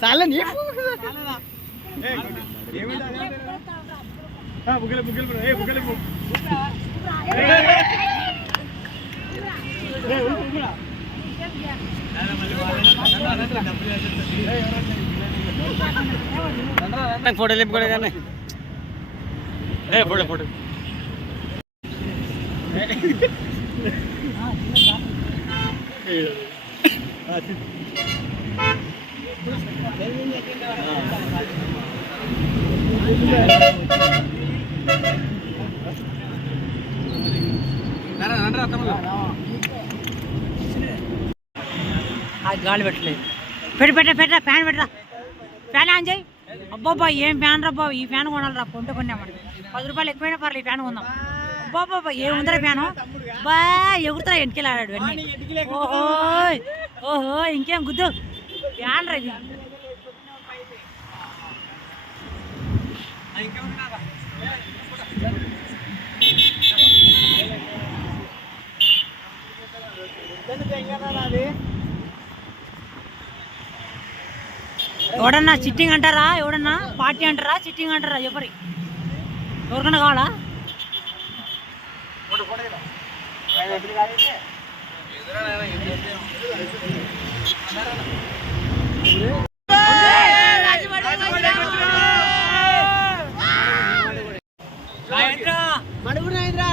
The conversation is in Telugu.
సాల నీ ఫోటో లేపుకోడే కానీ ఫోటో ఫోటో గాలి పెట్టలేదు పెట్టరా ఫ్యాన్ పెట్టరా ఫ్యాన్ ఆన్ చేయి అబ్బాబ్బా ఏం ఫ్యాన్ రా బాబు ఈ ఫ్యాన్ కొనాలి రా కొంట కొన్నామండి 10 రూపాయలు ఎక్కువైనా పర్లేదు ఈ ఫ్యాన్ కొందాం అబ్బాబ్బా ఏముందరా ఫ్యాను బా ఎగురుతా వెనకెళ్ళి ఆడాడు అన్నీ ఓహో ఓహో ఇంకేం గుద్దు ఫ్యాన్ రా ఇది ఎవడన్నా చిట్టింగ్ అంటారా ఎవడన్నా పార్టీ అంటారా చిట్టింగ్ అంటారా చెప్పరి ఎవరికన్నా కావాలా మడుగురా